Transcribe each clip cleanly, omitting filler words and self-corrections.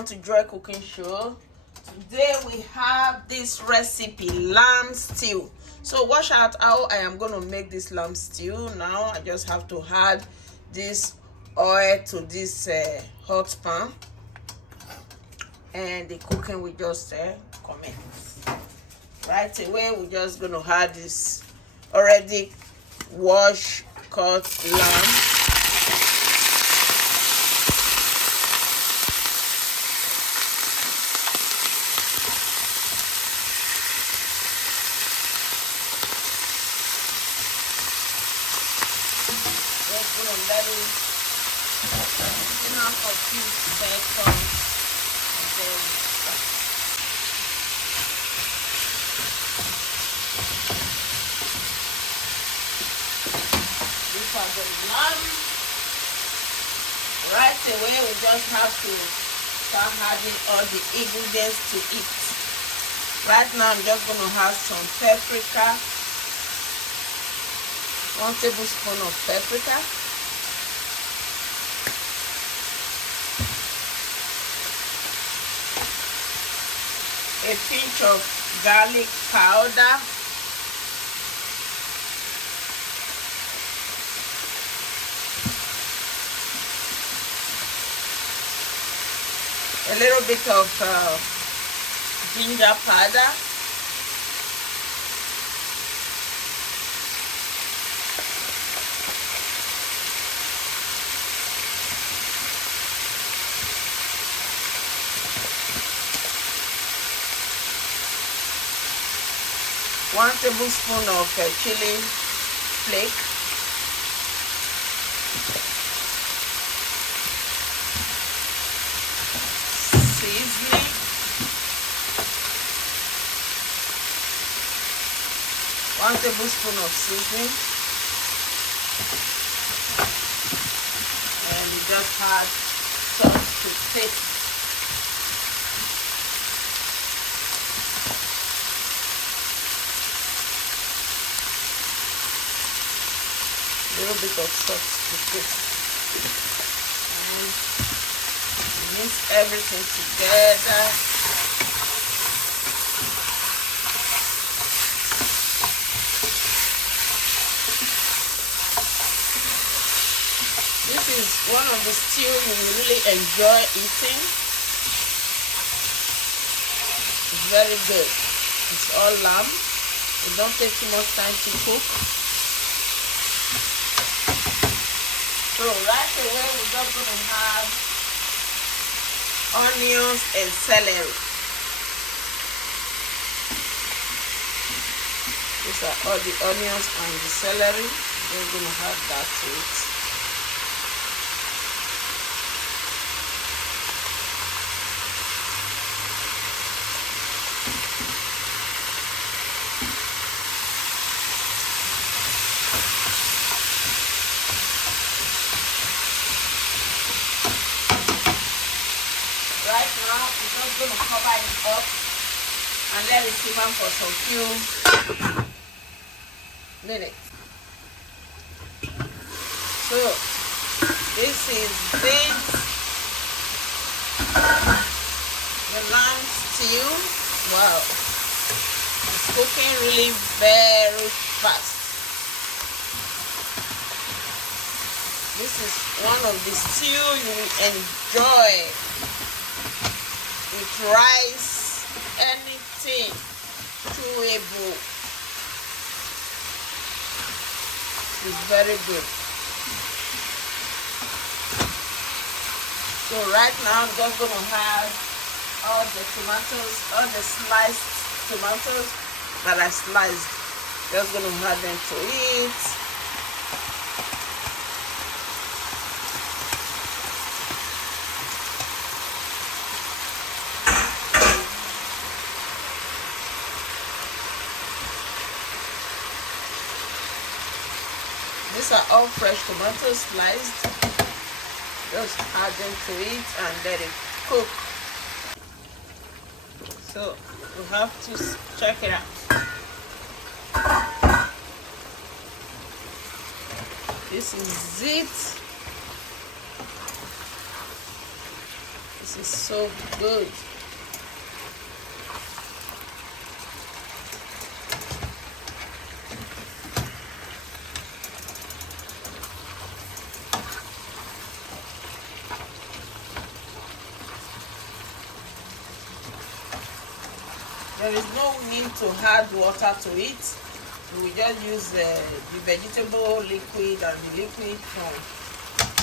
welcome to Joy Cooking Show. Today we have this recipe, lamb stew. So watch out how I am going to make this lamb stew. Now I just have to add this oil to this hot pan, and the cooking will just commence. Right away we're just going to add this already washed cut lamb. Just gonna let it simmer for a few seconds, and then this is the lamb. Right away, we just have to start adding all the ingredients to it. Right now, I'm just gonna have some paprika. 1 tablespoon of paprika, a pinch of garlic powder, a little bit of ginger powder, one tablespoon of chili flake, seasoning, 1 tablespoon of seasoning, and we just add salt to taste. A little bit of salt to taste, and mix everything together. This is one of the stew you really enjoy eating. It's very good. It's all lamb. It don't take too much time to cook. So right away we're just going to have onions and celery. These are all the onions and the celery. We're going to add that to it. Right now, we're just going to cover it up and let it simmer for some few minutes. So, this is the lamb stew. Wow, it's cooking really very fast. This is one of the stew you will enjoy with rice, anything, chewable. It's very good. So right now I'm just going to have all the tomatoes, all the sliced tomatoes that I sliced. Just going to add them to it. These are all fresh tomatoes sliced. Just add them to it and let it cook. So we have to check it out. This is it. This is so good. There is no need to add water to it. We just use the vegetable liquid and the liquid from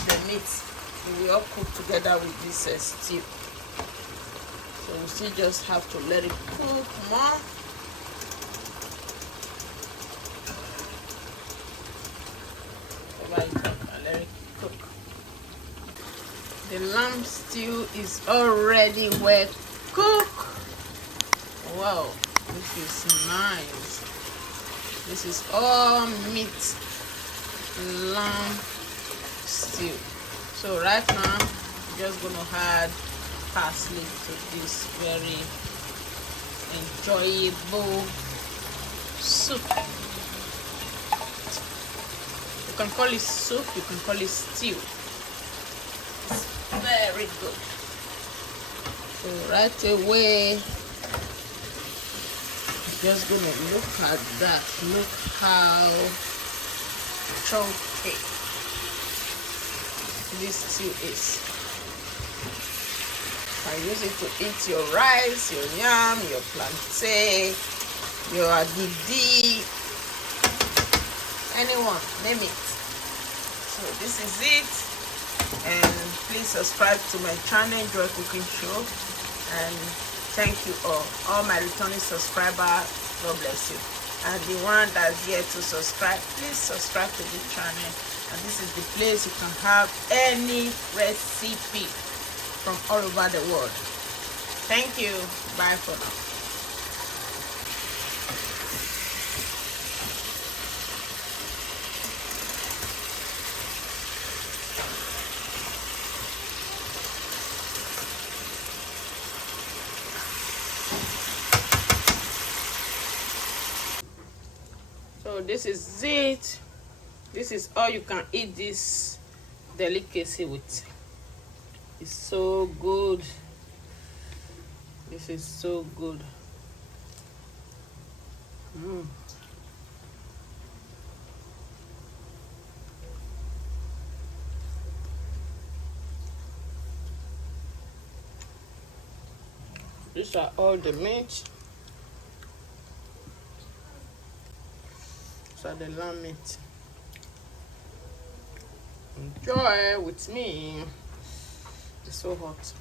the meat. So we all cook together with this stew. So we still just have to let it cook more. Let it cook. The lamb stew is already well cooked. Wow, this is nice. This is all meat lamb stew. So right now I'm just gonna add parsley to this very enjoyable soup. You can call it soup, you can call it stew. It's very good. So right away, just gonna look at that. Look how chunky this stew is. You can use it to eat your rice, your yam, your plantain, your agidi, anyone, name it. So this is it, and please subscribe to my channel, Joy Cooking Show, and thank you all my returning subscribers. God bless you. And the one that's yet to subscribe, please subscribe to this channel. And this is the place you can have any recipe from all over the world. Thank you. Bye for now. So this is it. This is all you can eat this delicacy with. It's so good. This is so good. These are all the meat. These are the lamb meat. Enjoy with me. It's so hot.